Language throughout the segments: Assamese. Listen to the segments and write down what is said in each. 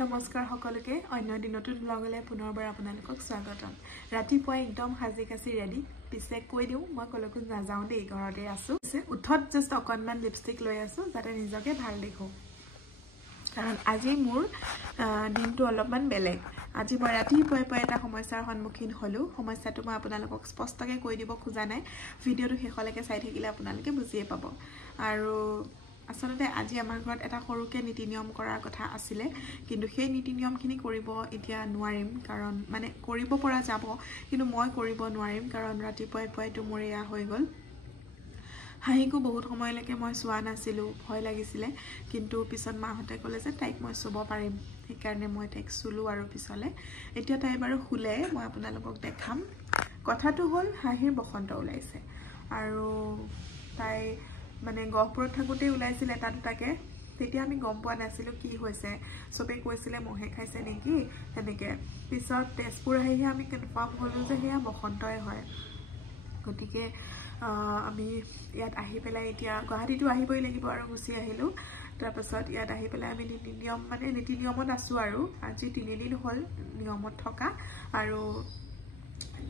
নমস্কাৰ সকলোকে অন্য দিন নতুন ব্লগলে পুনৰবাৰ আপোনালোকক স্বাগতম ৰাতিপুৱা একদম হাজি কাছি ৰেডি পিছে কৈ দিও মই কলকো নাযাও দেই ঘৰতে আছো উঠত জাস্ট অকনমান লিপষ্টিক লৈ আছো যাতে নিজকে ভাল দেখো কাৰণ আজি মোৰ দিনটো অলপমান বেলেগ আজি মই ৰাতিপুৱা এটা সমস্যাৰ সন্মুখীন হলো সমস্যাটো মই আপোনালোকক স্পষ্টকৈ কৈ দিব খোজা নাই ভিডিওটো শেষলৈকে চাই থাকিলে আপোনালোকে বুজিয়ে পাব আৰু আসলতে আজি আমাৰ ঘৰত এটা সৰুকে নীতি নিয়ম কৰাৰ কথা আছিল কিন্তু সেই নীতি নিয়মখিনি কৰিব এতিয়া নোৱাৰিম কাৰণ মানে কৰিব পৰা যাব কিন্তু মই কৰিব নোৱাৰিম কাৰণ ৰাতিপুৱাইটো মোৰ এয়া হৈ গল হাহিকো বহুত সময়লৈকে মই চোৱা নাছিলো ভয় লাগিছিল কিন্তু পিছত মাহতে ক'লে যে তাইক মই চুব পাৰিম সেইকাৰণে মই তাইক চুলো আৰু পিছলে এতিয়া তাই বাৰু খুলে মই আপোনালোকক দেখাম কথাটো হ'ল হাহিৰ বসন্ত ওলাইছে আৰু তাই মানে গহপুৰত থাকোতে ওলাইছিল এটা দুটাকে তেতিয়া আমি গম পোৱা নাছিলো কি হৈছে সবে কৈছিলে মহে খাইছে নেকি এনেকে পিছত তেজপুৰ আহিহে আমি কনফাৰ্ম হলো যে হেয়া বসন্তই হয় গতিকে আমি ইয়াত আহি পেলাই এতিয়া গুৱাহাটীটো আহিবই লাগিব আৰু গুছি আহিলো তাৰ পাছত ইয়াত আহি পেলাই আমি নীতি নিয়মত আছো আৰু আজি 3 দিন হ'ল নিয়মত থকা আৰু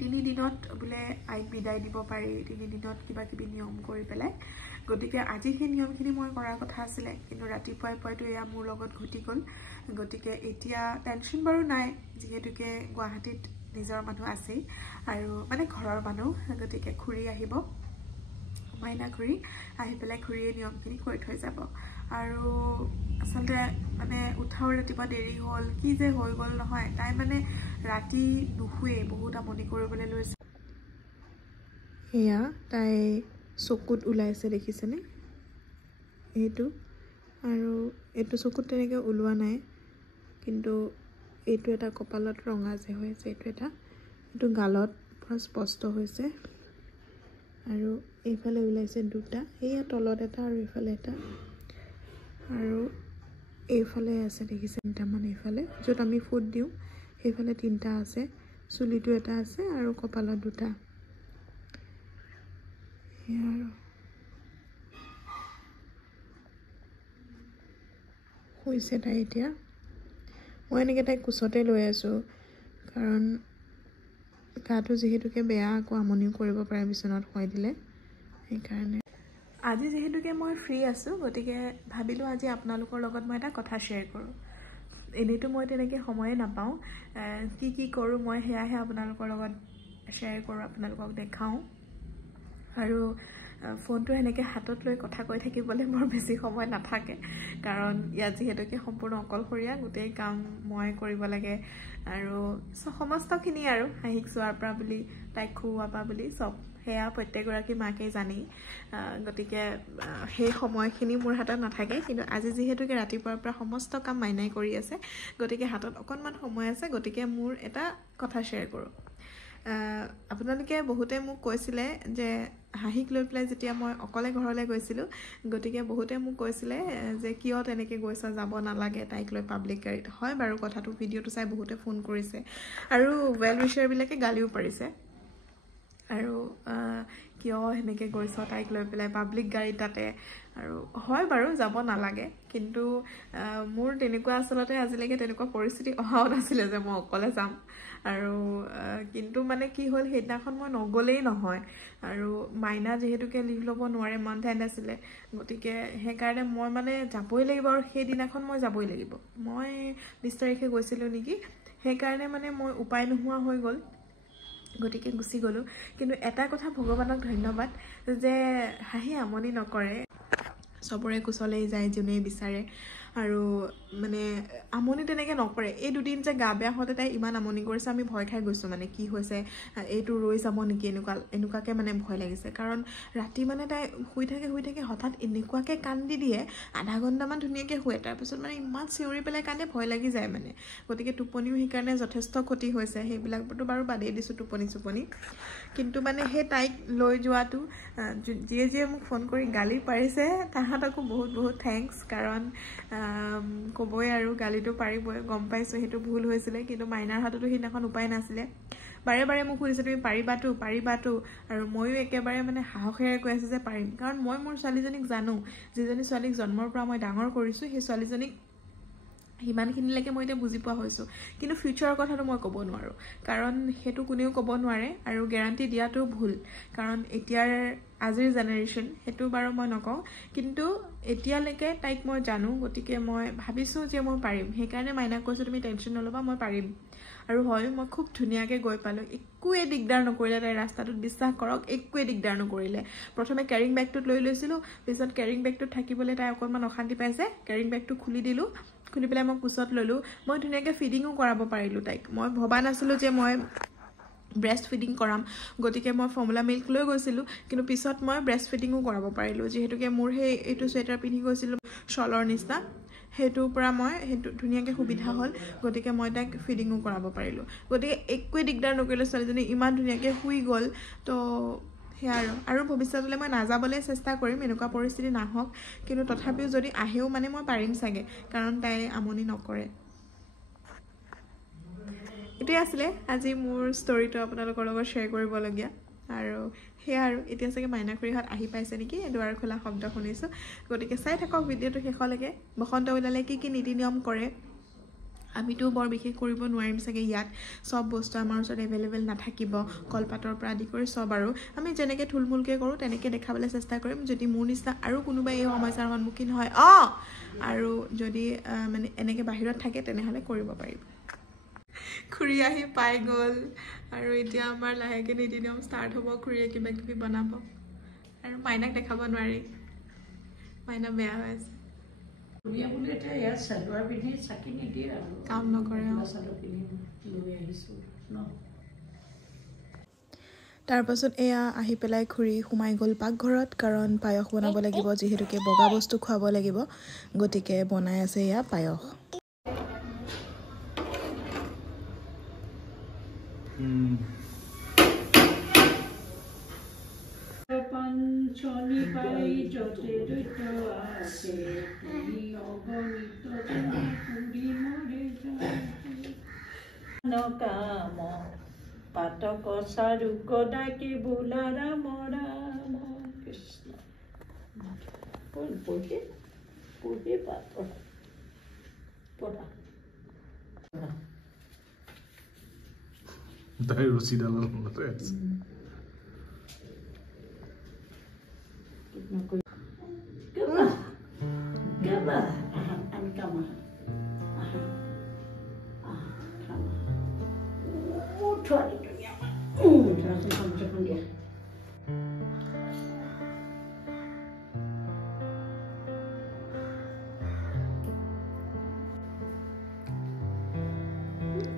3 দিনত বুলে আইক বিদায় দিব পাৰি 3 দিনত কিবা কিবি নিয়ম কৰি পেলাই গতিকে আজি সেই নিয়মখিনি মই কৰাৰ কথা আছিল কিন্তু ৰাতিপুৱাইটো এয়া মোৰ লগত ঘটি গল গতিকে এতিয়া টেনচন বাৰু নাই যেহেতুকে গুৱাহাটীত নিজৰ মানুহ আছে আৰু মানে ঘৰৰ মানুহ গতিকে খুৰি আহিব মাইনা খুৰি আহি পেলাই খুৰিয়ে নিয়মখিনি কৰি থৈ যাব আৰু আসলতে মানে উঠাও ৰাতিপুৱা দেৰি হ'ল কি যে হৈ গল নহয় তাই মানে ৰাতি নুশুৱে বহুত আমনি কৰিবলৈ লৈছে এয়া তাই চকুত ওলাইছে দেখিছেনে এইটো আৰু এইটো চকুত তেনেকৈ ওলোৱা নাই কিন্তু এইটো এটা কপালত ৰঙা যে হৈছে এইটো গালত পুৰা স্পষ্ট হৈছে আৰু এইফালে ওলাইছে দুটা এইয়া তলত এটা আৰু এইফালে এটা আৰু এইফালে আছে দেখিছে তিনিটামান এইফালে য'ত আমি ফুট দিওঁ সেইফালে 3টা আছে চুলিটো এটা আছে আৰু কপালত 2টা আৰু হৈছে তাই এতিয়া মই এনেকৈ তাইক কোচতে লৈ আছোঁ কাৰণ গাটো যিহেতুকে বেয়া আকৌ আমনিও কৰিব পাৰে বিচনাত শুৱাই দিলে সেইকাৰণে আজি যেহেতুকে মই ফ্ৰী আছোঁ গতিকে ভাবিলোঁ আজি আপোনালোকৰ লগত মই এটা কথা শ্বেয়াৰ কৰোঁ এনেইতো মই তেনেকৈ সময়ে নাপাওঁ কি কৰোঁ মই সেয়াহে আপোনালোকৰ লগত শ্বেয়াৰ কৰোঁ আপোনালোকক দেখাওঁ আৰু ফোনটো এনেকৈ হাতত লৈ কথা কৈ থাকিবলৈ মোৰ বেছি সময় নাথাকে কাৰণ ইয়াত যিহেতুকে সম্পূৰ্ণ অকলশৰীয়া গোটেই কাম মই কৰিব লাগে আৰু সমস্তখিনি আৰু হাহিক চোৱাৰ পৰা বুলি তাইক খুওৱাৰ পৰা বুলি চব সেয়া প্ৰত্যেকগৰাকী মাকে জানি গতিকে সেই সময়খিনি মোৰ হাতত নাথাকে কিন্তু আজি যিহেতুকে ৰাতিপুৱাৰ পৰা সমস্ত কাম মাইনাই কৰি আছে গতিকে হাতত অকণমান সময় আছে গতিকে মোৰ এটা কথা শ্বেয়াৰ কৰোঁ আপোনালোকে বহুতে মোক কৈছিলে যে হাহিক লৈ পেলাই যেতিয়া মই অকলে ঘৰলৈ গৈছিলোঁ গতিকে বহুতে মোক কৈছিলে যে কিয় তেনেকৈ গৈছ যাব নালাগে তাইক লৈ পাব্লিক গাড়ীত হয় বাৰু কথাটো ভিডিঅ'টো চাই বহুতে ফোন কৰিছে আৰু ৱেল উইচাৰবিলাকে গালিও পাৰিছে আৰু কিয় সেনেকৈ গৈছ তাইক লৈ পেলাই পাব্লিক গাড়ীত তাতে আৰু হয় বাৰু যাব নালাগে কিন্তু মোৰ তেনেকুৱা আচলতে আজিলৈকে তেনেকুৱা পৰিস্থিতি অহাও নাছিলে যে মই অকলে যাম আৰু কিন্তু মানে কি হ'ল সেইদিনাখন মই নগ'লেই নহয় আৰু মাইনা যিহেতুকে লিভ ল'ব নোৱাৰে মান্থ এণ্ড আছিলে গতিকে সেইকাৰণে মই মানে যাবই লাগিব আৰু সেইদিনাখন মই যাবই লাগিব মই 20 তাৰিখে গৈছিলোঁ নেকি সেইকাৰণে মানে মই উপায় নোহোৱা হৈ গ'ল গতিকে গুচি গ'লোঁ কিন্তু এটা কথা ভগৱানক ধন্যবাদ যে হাহি আমনি নকৰে সবৰে কুশলেই যায় যোনে বিচাৰে আৰু মানে আমনি তেনেকৈ নকৰে এই দুদিন যে গা বেয়া হওঁতে তাই ইমান আমনি কৰিছে আমি ভয় খাই গৈছোঁ মানে কি হৈছে এইটো ৰৈ যাব নেকি এনেকুৱাকৈ মানে ভয় লাগিছে কাৰণ ৰাতি মানে তাই শুই থাকে হঠাৎ এনেকুৱাকৈ কান্দি দিয়ে আধা ঘণ্টামান ধুনীয়াকৈ শুৱে তাৰপিছত মানে ইমান চিঞৰি পেলাই কান্দে ভয় লাগি যায় মানে গতিকে টোপনিও সেইকাৰণে যথেষ্ট ক্ষতি হৈছে সেইবিলাকতো বাৰু বাদেই দিছোঁ টোপনি কিন্তু মানে সেই তাইক লৈ যোৱাটো যিয়ে মোক ফোন কৰি গালি পাৰিছে তাহাঁতকো বহুত থেংকছ কাৰণ ক'বই আৰু গালিটো পাৰিবই গম পাইছোঁ সেইটো ভুল হৈছিলে কিন্তু মাইনাৰ হাততো সেইদিনাখন উপায় নাছিলে বাৰে মোক সুধিছে তুমি পাৰিবাতো আৰু ময়ো একেবাৰে মানে সাহসেৰে কৈ আছোঁ যে পাৰিম কাৰণ মই মোৰ ছোৱালীজনীক জানো যিজনী ছোৱালীক জন্মৰ পৰা মই ডাঙৰ কৰিছোঁ সেই ছোৱালীজনীক সিমানখিনিলৈকে মই এতিয়া বুজি পোৱা হৈছোঁ কিন্তু ফিউচাৰৰ কথাটো মই ক'ব নোৱাৰোঁ কাৰণ সেইটো কোনেও ক'ব নোৱাৰে আৰু গেৰাণ্টি দিয়াটো ভুল কাৰণ এতিয়াৰ আজিৰ জেনেৰেশ্যন সেইটো বাৰু মই নকওঁ কিন্তু এতিয়ালৈকে তাইক মই জানো গতিকে মই ভাবিছোঁ যে মই পাৰিম সেইকাৰণে মাইনাক কৈছোঁ তুমি টেনশ্যন নল'বা মই পাৰিম আৰু হয় মই খুব ধুনীয়াকৈ গৈ পালোঁ একোৱে দিগদাৰ নকৰিলে তাই ৰাস্তাটোত বিশ্বাস কৰক একোৱে দিগদাৰ নকৰিলে প্ৰথমে কেৰিং বেগটোত লৈ লৈছিলোঁ পিছত কেৰিং বেগটোত থাকিবলৈ তাই অকণমান অশান্তি পাইছে কেৰিং বেগটো খুলি দিলোঁ খুলি পেলাই মই কোচত ল'লোঁ মই ধুনীয়াকৈ ফিডিঙো কৰাব পাৰিলোঁ তাইক মই ভবা নাছিলোঁ যে মই ব্ৰেষ্ট ফিডিং কৰাম গতিকে মই ফৰ্মুলা মিল্ক লৈ গৈছিলোঁ কিন্তু পিছত মই ব্ৰেষ্ট ফিডিঙো কৰাব পাৰিলোঁ যিহেতুকে মোৰ সেই এইটো চুৱেটাৰ পিন্ধি গৈছিলোঁ শ্বলৰ নিচিনা সেইটোৰ পৰা মই সেইটো ধুনীয়াকৈ সুবিধা হ'ল গতিকে মই তাইক ফিডিঙো কৰাব পাৰিলোঁ গতিকে একোৱে দিগদাৰ নকৰিলে ছোৱালীজনী ইমান ধুনীয়াকৈ শুই গ'ল তো সেয়া আৰু ভৱিষ্যতলৈ মই নাযাবলৈ চেষ্টা কৰিম এনেকুৱা পৰিস্থিতি নাহক কিন্তু তথাপিও যদি আহেও মানে মই পাৰিম চাগে কাৰণ তাই আমনি নকৰে এটোৱে আছিলে আজি মোৰ ষ্টৰিটো আপোনালোকৰ লগত শ্বেয়াৰ কৰিবলগীয়া আৰু সেয়া আৰু এতিয়া চাগে মাইনাখুৰীহঁত আহি পাইছে নেকি দুৱাৰ খোলা শব্দ শুনিছোঁ গতিকে চাই থাকক ভিডিঅ'টো শেষলৈকে বসন্ত ওলালে কি নীতি নিয়ম কৰে আমিতো বৰ বিশেষ কৰিব নোৱাৰিম চাগে ইয়াত সব বস্তু আমাৰ ওচৰত এভেইলেবল নাথাকিব কলপাতৰ পৰা আদি কৰি সব আৰু আমি যেনেকৈ থুলমূলকৈ কৰোঁ তেনেকৈ দেখাবলৈ চেষ্টা কৰিম যদি মোৰ নিচিনা আৰু কোনোবাই এই সমস্যাৰ সন্মুখীন হয় আৰু যদি মানে এনেকৈ বাহিৰত থাকে তেনেহ'লে কৰিব পাৰিব খুৰী আহি পাই গ'ল আৰু এতিয়া আমাৰ লাহেকৈ নীতি নিয়ম ষ্টাৰ্ট হ'ব খুৰীয়ে কিবা কিবি বনাব আৰু মাইনাক দেখাব নোৱাৰি মাইনা বেয়া হৈ আছে কাম নকৰে তাৰপাছত এয়া আহি পেলাই খুৰী সোমাই গ'ল পাকঘৰত কাৰণ পায়স বনাব লাগিব যিহেতুকে বগা বস্তু খুৱাব লাগিব গতিকে বনাই আছে এয়া পায়স পাতক চাৰু গদাকে বোলা ৰাম ৰাম কৃষ্ণ পঢ়ি পঢ়া তাই ৰুচিডালাৰ মতো আছে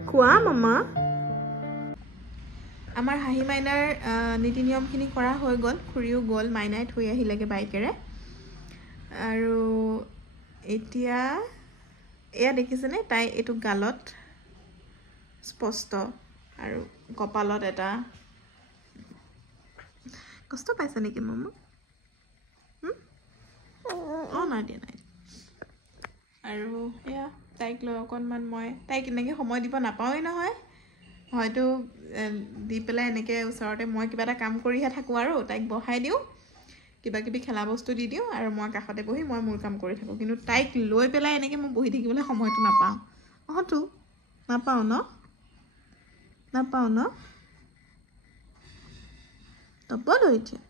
কোৱা মামা আমাৰ হাঁহি মাইনাৰ নীতি নিয়মখিনি কৰা হৈ গ'ল খুৰীও গ'ল মাইনাই থৈ আহিলেগৈ বাইকেৰে আৰু এতিয়া এয়া দেখিছেনে তাই এইটো গালত স্পষ্ট আৰু কপালত এটা কষ্ট পাইছে নেকি মামা নাই দিয়া আৰু এয়া তাইক লৈ অকণমান মই তাইক এনেকৈ সময় দিব নাপাওঁৱেই নহয় হয়তো দি পেলাই এনেকৈ ওচৰতে মই কিবা এটা কাম কৰিহে থাকোঁ আৰু তাইক বহাই দিওঁ কিবা কিবি খেলা বস্তু দি দিওঁ আৰু মই কাষতে বহি মই মোৰ কাম কৰি থাকোঁ কিন্তু তাইক লৈ পেলাই এনেকৈ মই বহি থাকিবলৈ সময়টো নাপাওঁ নাপাওঁ ন তপলো এতিয়া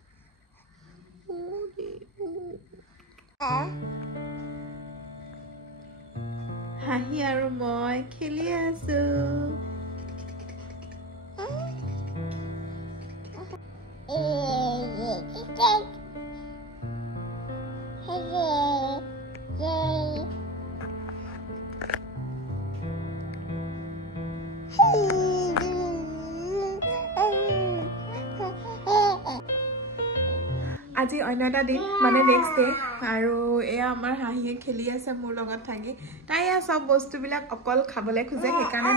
হাঁহি আৰু মই খেলি আছো আজি অন্য এটা দিন মানে নেক্সট ডে আৰু এয়া আমাৰ হাঁহিয়ে খেলি আছে মোৰ লগত থাকি তাই এয়া সব বস্তুবিলাক অকল খাবলৈ খোজে সেইকাৰণে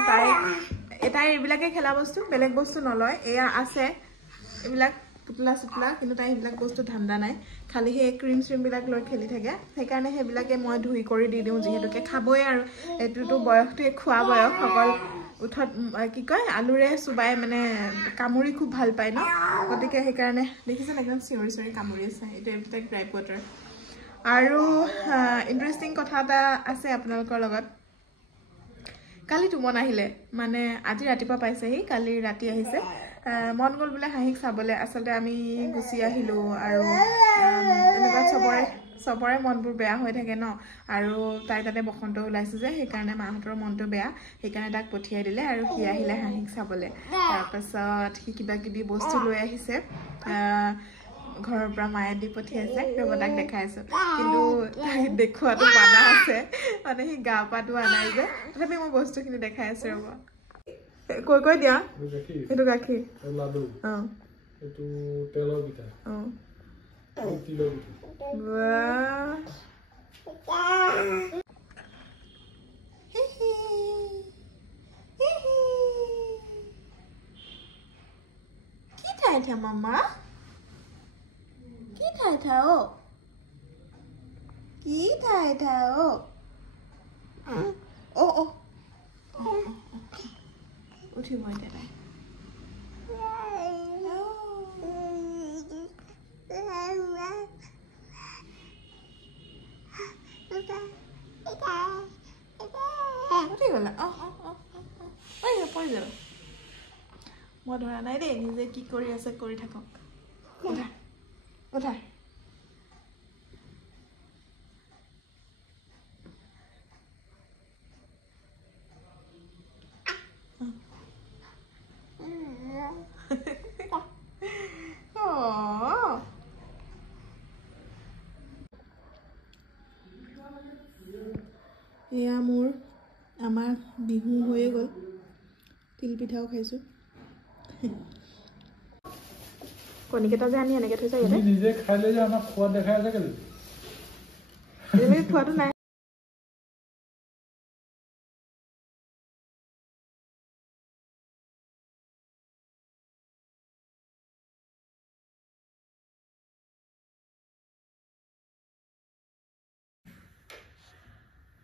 তাই এইবিলাকে খেলা বস্তু বেলেগ বস্তু নলয় এয়া আছে এইবিলাক পুতলা চুতলা কিন্তু তাই সেইবিলাক বস্তু ধান্দা নাই খালি সেই ক্ৰীম চ্ৰীমবিলাক লৈ খেলি থাকে সেইকাৰণে সেইবিলাকে মই ধুই কৰি দি দিওঁ যিহেতুকে খাবই আৰু এইটোতো বয়সটোৱে খোৱা বয়স অকল উঠত কি কয় আলুৰে চুবাই মানে কামুৰি খুব ভাল পায় ন গতিকে সেইকাৰণে দেখিছেনে একদম চিঞৰি চিঞৰি কামুৰি আছে এইটো তাইক ড্ৰাই ৱাটাৰ আৰু ইণ্টাৰেষ্টিং কথা এটা আছে আপোনালোকৰ লগত কালি তুমন আহিলে মানে আজি ৰাতিপুৱা পাইছেহি কালি ৰাতি আহিছে মন গ'ল বোলে হাঁহিক চাবলৈ আচলতে আমি গুচি আহিলো আৰু এনেকুৱা চবৰে মনবোৰ বেয়া হৈ থাকে ন আৰু তাই তাতে বসন্ত ওলাইছে যে সেইকাৰণে মাহঁতৰ মনটো বেয়া সেইকাৰণে তাক পঠিয়াই দিলে আৰু সি আহিলে হাঁহিক চাবলৈ তাৰপাছত সি কিবা কিবি বস্তু লৈ আহিছে ঘৰৰ পৰা মায়ে দি পঠিয়াইছে ৰ'ব তাক দেখাইছো কিন্তু তাই দেখুৱাটো মানা আছে মানে সি গা পাটো আনাই যে তথাপি মই বস্তুখিনি দেখাই আছো ৰ'ব কৈ দিয়া এইটো গাখীৰ লাডু এইটো তেলৰ পিঠা তিলৰ পিঠা কি ঠাই মামা কি ঠাই কি ঠাই উঠিব এতিয়া তাই উঠি গ'লা পৰি যাব মই ধৰা নাই দেই নিজে কি কৰি আছে কৰি থাকক উঠা উঠা এয়া মোৰ আমাৰ বিহু হৈয়ে গ'ল তিল পিঠাও খাইছোঁ কণীকেইটা যে আনি এনেকৈ থৈছে ইয়াতে নিজে খাইলে যে আমাক খোৱা দেখাই আছে কেলে খোৱাটো নাই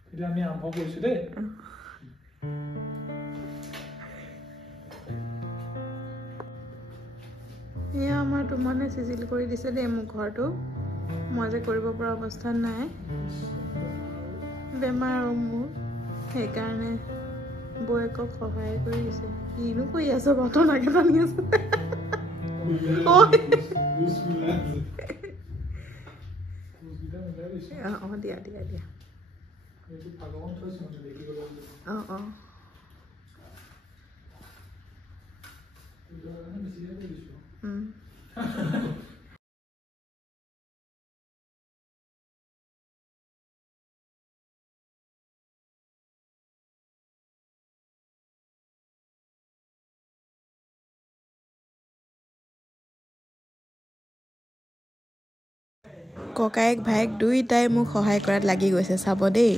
এতিয়া আমি আৰম্ভ কৰিছো দেই এয়া আমাৰ তুমনে চিজিল কৰি দিছে দেই মোক ঘৰটো মই যে কৰিব পৰা অৱস্থাত নাই বেমাৰ আৰু মোৰ সেইকাৰণে বৌয়েকক সহায় কৰি দিছে কিনো কৰি আছে ঘটনাকে টানি আছে দিয়া দিয়া দিয়া ককায়েক ভায়েক দুইটাই মোক সহায় কৰাত লাগি গৈছে চাব দেই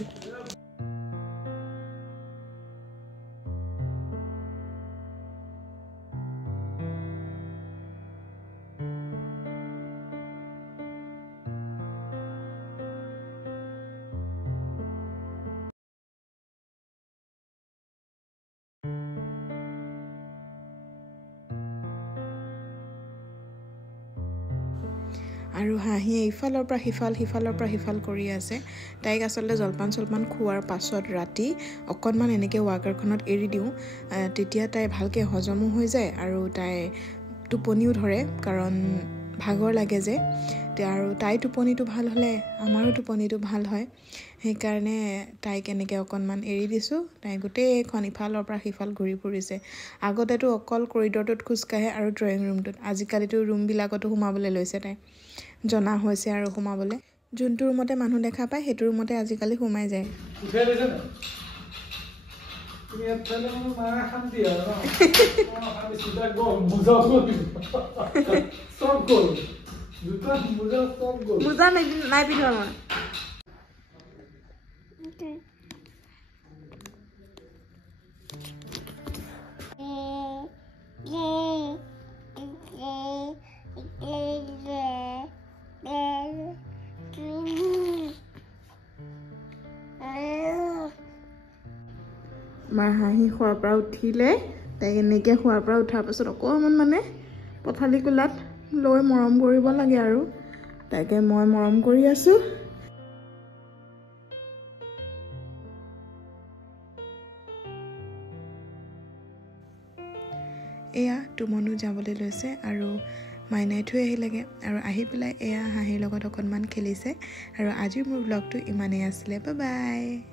আৰু হাঁহিয়ে ইফালৰ পৰা সিফাল কৰি আছে তাইক আচলতে জলপান খোৱাৰ পাছত ৰাতি অকণমান এনেকৈ ৱাকাৰখনত এৰি দিওঁ তেতিয়া তাই ভালকৈ হজমো হৈ যায় আৰু তাই টোপনিও ধৰে কাৰণ ভাগৰ লাগে যে আৰু তাই টোপনিটো ভাল হ'লে আমাৰো টোপনিটো ভাল হয় সেইকাৰণে তাইক এনেকৈ অকণমান এৰি দিছোঁ তাই গোটেইখন ইফালৰ পৰা সিফাল ঘূৰি ফুৰিছে আগতেতো অকল কৰিডৰটোত খোজকাঢ়ে আৰু ড্ৰয়িং ৰুমটোত আজিকালিতো ৰুমবিলাকতো সোমাবলৈ লৈছে তাই জনা হৈছে আৰু সোমাবলৈ যোনটো ৰুমতে মানুহ দেখা পায় সেইটো ৰুমতে আজিকালি সোমাই যায় মোজা নাই পিন্ধোৱা মই মাৰ হাঁহি খোৱাৰ পৰা উঠিলে তাইক এনেকৈ খোৱাৰ পৰা উঠাৰ পাছত অকণমান মানে পথালি কোলাত লৈ মৰম কৰিব লাগে আৰু তাইকে মই মৰম কৰি আছোঁ এয়া তুমনো যাবলৈ লৈছে আৰু মাইনাই থৈ আহিলেগে আৰু আহি পেলাই এয়া হাঁহিৰ লগত অকণমান খেলিছে আৰু আজিৰ মোৰ ব্লগটো ইমানেই আছিলে বাই বাই